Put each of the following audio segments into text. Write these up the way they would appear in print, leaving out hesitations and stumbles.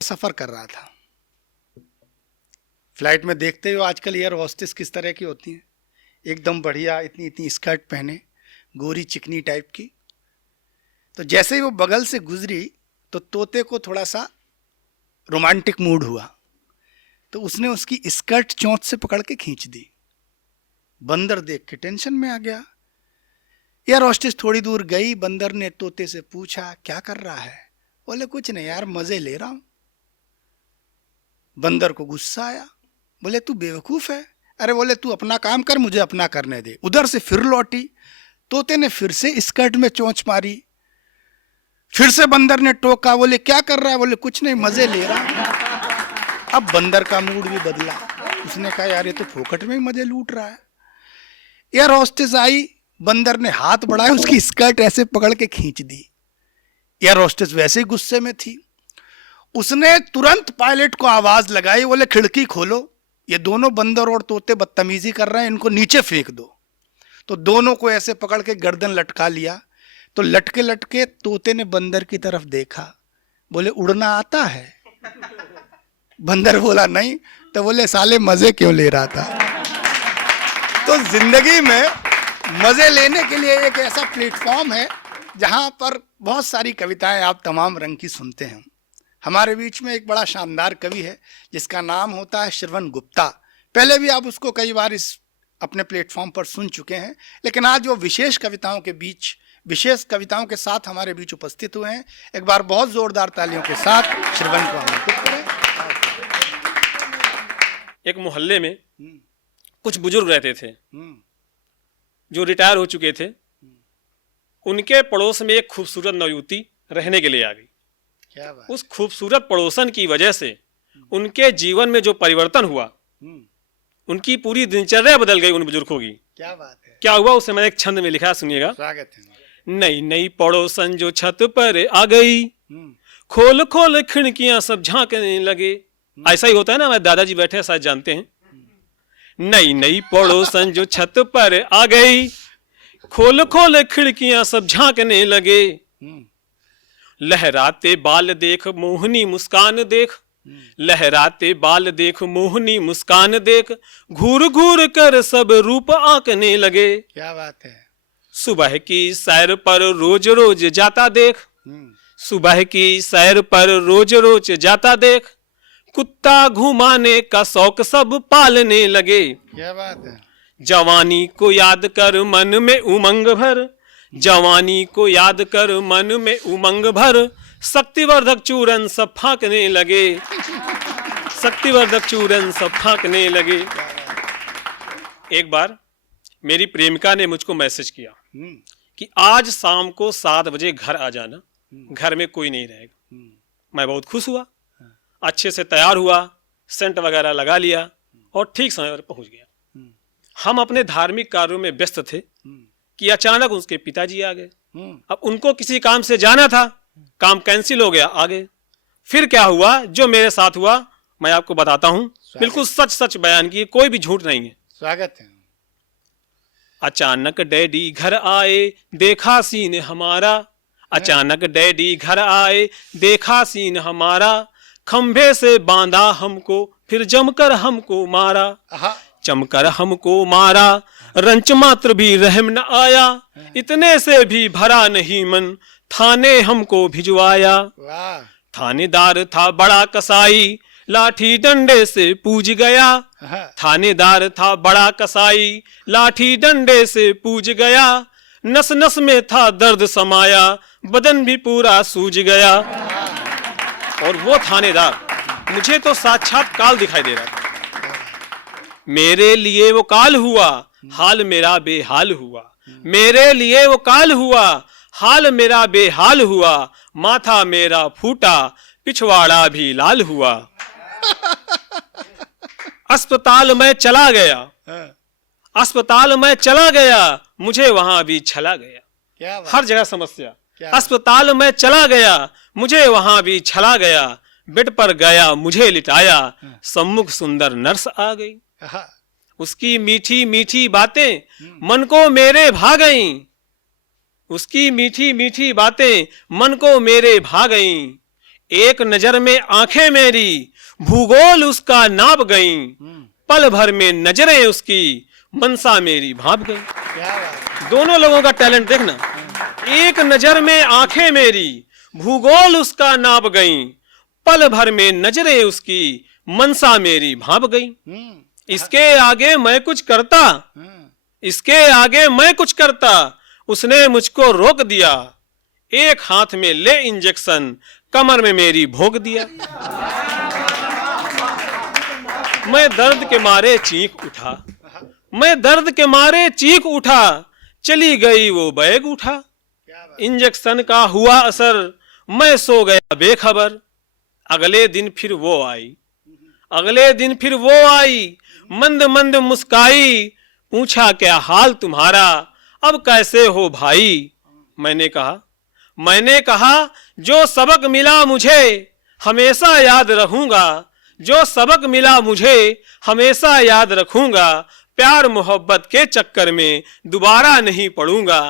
सफर कर रहा था। फ्लाइट में देखते हो आजकल एयर होस्टेस किस तरह की होती हैं, एकदम बढ़िया, इतनी इतनी स्कर्ट पहने, गोरी चिकनी टाइप की। तो जैसे ही वो बगल से गुजरी तो तोते को थोड़ा सा रोमांटिक मूड हुआ, तो उसने उसकी स्कर्ट चोंच से पकड़ के खींच दी। बंदर देख के टेंशन में आ गया। एयर होस्टेस थोड़ी दूर गई, बंदर ने तोते से पूछा क्या कर रहा है? बोले कुछ नहीं यार, मजे ले रहा हूं। बंदर को गुस्सा आया, बोले तू बेवकूफ है। अरे बोले तू अपना काम कर, मुझे अपना करने दे। उधर से फिर लौटी, तोते ने फिर से स्कर्ट में चोंच मारी। फिर से बंदर ने टोका, बोले क्या कर रहा है? बोले कुछ नहीं, मजे ले रहा हूं। अब बंदर का मूड भी बदला, उसने कहा यार ये तो फोकट में ही मजे लूट रहा है। एयर होस्टेस आई, बंदर ने हाथ बढ़ाया, उसकी स्कर्ट ऐसे पकड़ के खींच दी। एयर होस्टेस वैसे ही गुस्से में थी, उसने तुरंत पायलट को आवाज लगाई, बोले खिड़की खोलो, ये दोनों बंदर और तोते बदतमीजी कर रहे हैं, इनको नीचे फेंक दो। तो दोनों को ऐसे पकड़ के गर्दन लटका लिया। तो लटके लटके तोते ने बंदर की तरफ देखा, बोले उड़ना आता है? बंदर बोला नहीं। तो बोले साले मजे क्यों ले रहा था? तो जिंदगी में मजे लेने के लिए एक ऐसा प्लेटफॉर्म है जहां पर बहुत सारी कविताएं आप तमाम रंग की सुनते हैं। हमारे बीच में एक बड़ा शानदार कवि है जिसका नाम होता है श्रवण गुप्ता। पहले भी आप उसको कई बार इस अपने प्लेटफॉर्म पर सुन चुके हैं, लेकिन आज वो विशेष कविताओं के साथ हमारे बीच उपस्थित हुए हैं। एक बार बहुत जोरदार तालियों के साथ श्रवण को आमंत्रित करें। एक मोहल्ले में कुछ बुजुर्ग रहते थे जो रिटायर हो चुके थे। उनके पड़ोस में एक खूबसूरत नवयुवती रहने के लिए आ गई। क्या बात? उस खूबसूरत पड़ोसन की वजह से उनके जीवन में जो परिवर्तन हुआ, उनकी पूरी दिनचर्या बदल गई उन बुजुर्गों की। क्या बात है? क्या हुआ उसे मैंने एक छंद में लिखा, सुनिएगा। स्वागत है। नई नई पड़ोसन जो छत पर आ गई, खोल खोल खिड़कियां सब झांकने लगे। ऐसा ही होता है ना, हमारे दादाजी बैठे हैं, शायद जानते हैं। नई नई पड़ोसन जो छत पर आ गई, खोल खोल खिड़कियां सब झांकने लगे। लहराते बाल देख मोहनी मुस्कान देख, लहराते बाल देख मोहनी मुस्कान देख, घूर घूर कर सब रूप आंकने लगे। क्या बात है? सुबह की सैर पर रोज रोज जाता देख, सुबह की सैर पर रोज रोज जाता देख, कुत्ता घुमाने का शौक सब पालने लगे। क्या बात है? जवानी को याद कर मन में उमंग भर, जवानी को याद कर मन में उमंग भर, शक्तिवर्धक चूरन सब फांकने लगे, शक्तिवर्धक चूरन सब फांकने लगे। एक बार मेरी प्रेमिका ने मुझको मैसेज किया कि आज शाम को 7 बजे घर आ जाना, घर में कोई नहीं रहेगा। मैं बहुत खुश हुआ, अच्छे से तैयार हुआ, सेंट वगैरह लगा लिया और ठीक समय पर पहुंच गया। हम अपने धार्मिक कार्यों में व्यस्त थे कि अचानक उसके पिताजी आ गए। अब उनको किसी काम से जाना था, काम कैंसिल हो गया, आ गए। फिर क्या हुआ, जो मेरे साथ हुआ मैं आपको बताता हूं, बिल्कुल सच सच बयान किए, कोई भी झूठ नहीं है। स्वागत है। अचानक डैडी घर आए, देखा सीन हमारा, अचानक डैडी घर आए, देखा सीन हमारा, खंभे से बांधा हमको, फिर जमकर हमको मारा, जमकर हमको मारा, रंच मात्र भी रहम न आया, इतने से भी भरा नहीं मन, थाने हमको भिजवाया। थानेदार था बड़ा कसाई, लाठी डंडे से पूज गया, थानेदार था बड़ा कसाई, लाठी डंडे से पूज गया, नस नस में था दर्द समाया, बदन भी पूरा सूज गया। और वो थानेदार मुझे तो साक्षात काल दिखाई दे रहा था। मेरे लिए वो काल हुआ, हाल मेरा बेहाल हुआ, मेरे लिए वो काल हुआ, हाल मेरा बेहाल हुआ, माथा मेरा फूटा, पिछवाड़ा भी लाल हुआ। अस्पताल में चला गया, अस्पताल में चला गया, मुझे वहां भी छला गया। हर जगह समस्या। अस्पताल में चला गया, मुझे वहां भी छला गया, बेड पर गया मुझे लिटाया, सम्मुख सुंदर नर्स आ गई। उसकी मीठी मीठी बातें मन को मेरे भा गईं, उसकी मीठी मीठी बातें मन को मेरे भा गईं, एक नजर में आंखें मेरी भूगोल उसका नाप गईं, पल भर में नजरें उसकी मनसा मेरी भाप गई। क्या बात। दोनों लोगों का टैलेंट देखना। एक नजर में आंखें मेरी भूगोल उसका नाप गईं, पल भर में नजरें उसकी मनसा मेरी भाप गई। इसके आगे मैं कुछ करता, इसके आगे मैं कुछ करता, उसने मुझको रोक दिया। एक हाथ में ले इंजेक्शन, कमर में मेरी भोग दिया। मैं दर्द के मारे चीख उठा, मैं दर्द के मारे चीख उठा, चली गई वो बैग उठा। इंजेक्शन का हुआ असर, मैं सो गया बेखबर। अगले दिन फिर वो आई, अगले दिन फिर वो आई, मंद मंद मुस्काई, पूछा क्या हाल तुम्हारा, अब कैसे हो भाई। मैंने कहा जो सबक मिला मुझे हमेशा याद रहूंगा, जो सबक मिला मुझे हमेशा याद रखूंगा। प्यार मोहब्बत के चक्कर में दोबारा नहीं पड़ूंगा,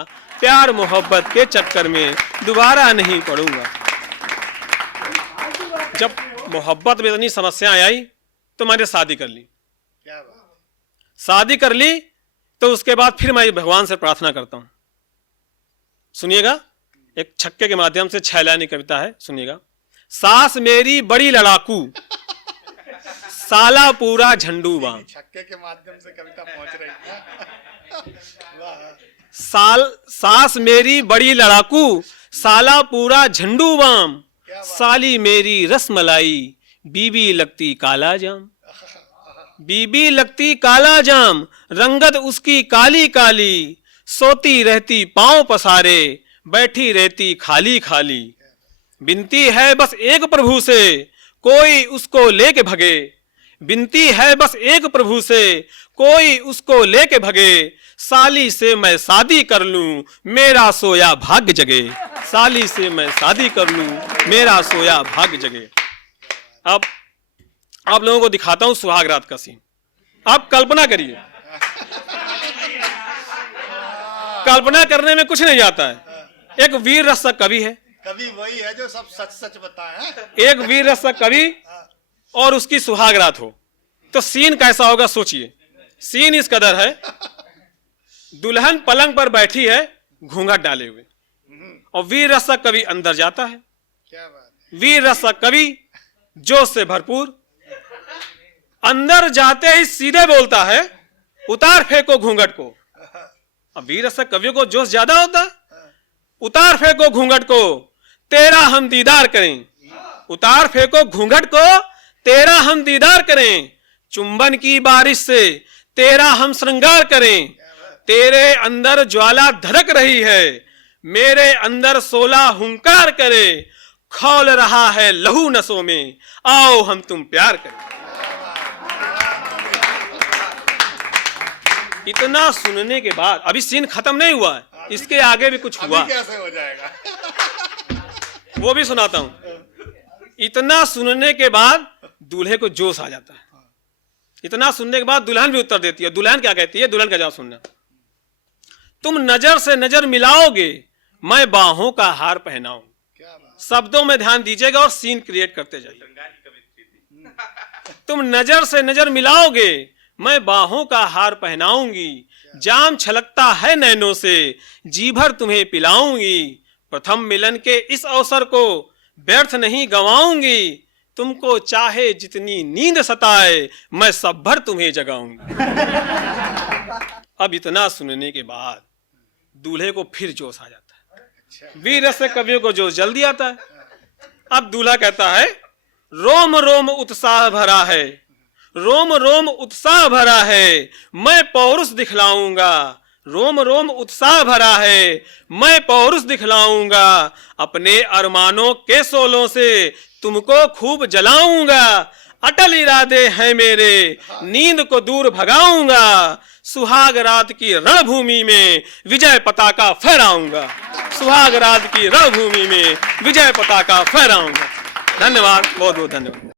प्यार मोहब्बत के चक्कर में दोबारा नहीं पड़ूंगा। जब मोहब्बत में इतनी समस्याएं आई तो मैंने शादी कर ली। क्या बात। शादी कर ली तो उसके बाद फिर मैं भगवान से प्रार्थना करता हूं। सुनिएगा, एक छक्के के माध्यम से 6 लाइन की कविता है, सुनिएगा। सास मेरी बड़ी लड़ाकू, साला पूरा झंडू बाम। छक्के के माध्यम से कविता पहुंच रही है। सास मेरी बड़ी लड़ाकू, साला पूरा झंडू बाम। साली मेरी रसमलाई, बीबी लगती काला जाम। बीबी लगती काला जाम, रंगत उसकी काली काली। सोती रहती पांव पसारे, बैठी रहती खाली खाली। बिनती है बस एक प्रभु से, कोई उसको लेके भगे। बिनती है बस एक प्रभु से, कोई उसको लेके भगे। साली से मैं शादी कर लूं, मेरा सोया भाग्य जगे। साली से मैं शादी कर लूं, मेरा सोया भाग्य जगे। अब आप लोगों को दिखाता हूं सुहाग रात का सीन। आप कल्पना करिए, कल्पना करने में कुछ नहीं जाता है। एक वीर रसक कवि है, कवि वही है जो सब सच सच बताए। एक वीर रसक कवि और उसकी सुहाग रात हो तो सीन कैसा होगा सोचिए। सीन इस कदर है, दुल्हन पलंग पर बैठी है घूंघट डाले हुए, और वीर रसक कवि अंदर जाता है। क्या बात। वीर रसक कवि जोश से भरपूर अंदर जाते ही सीधे बोलता है, उतार फेंको घूंघट को। अब वीर रसक कवियों को जोश ज्यादा होता है। उतार फेंको घूंघट को, तेरा हम दीदार करें। उतार फेंको घूंघट को, तेरा हम दीदार करें। चुंबन की बारिश से तेरा हम श्रृंगार करें। तेरे अंदर ज्वाला धड़क रही है, मेरे अंदर 16 हुंकार करे। खौल रहा है लहू नसों में, आओ हम तुम प्यार करें। इतना सुनने के बाद, अभी सीन खत्म नहीं हुआ है, इसके आगे भी कुछ हुआ। कैसे हो जाएगा वो भी सुनाता हूं। इतना सुनने के बाद दूल्हे को जोश आ जाता है। इतना सुनने के बाद दुल्हन भी उत्तर देती है। दुल्हन क्या कहती है, दुल्हन का जवाब सुनना। तुम नजर से नजर मिलाओगे, मैं बाहों का हार पहनाऊं। शब्दों में ध्यान दीजिएगा और सीन क्रिएट करते जाइए। तुम नजर से नजर मिलाओगे, मैं बाहों का हार पहनाऊंगी। जाम छलकता है नैनों से, जी भर तुम्हें पिलाऊंगी। प्रथम मिलन के इस अवसर को व्यर्थ नहीं गंवाऊंगी। तुमको चाहे जितनी नींद सताए, मैं सब भर तुम्हें जगाऊंगी। अब इतना सुनने के बाद दूल्हे को फिर जोश आ जाता है। वीर रसक कवियों को जोश जल्दी आता है। अब दूल्हा कहता है, रोम रोम उत्साह भरा है, रोम रोम उत्साह भरा है, मैं पौरुष दिखलाऊंगा। रोम रोम उत्साह भरा है, मैं पौरुष दिखलाऊंगा। अपने अरमानों के सोलों से तुमको खूब जलाऊंगा। अटल इरादे हैं मेरे, नींद को दूर भगाऊंगा। सुहाग रात की रणभूमि में विजय पताका फहराऊंगा। सुहाग रात की रणभूमि में विजय पताका फहराऊंगा। धन्यवाद, बहुत बहुत धन्यवाद।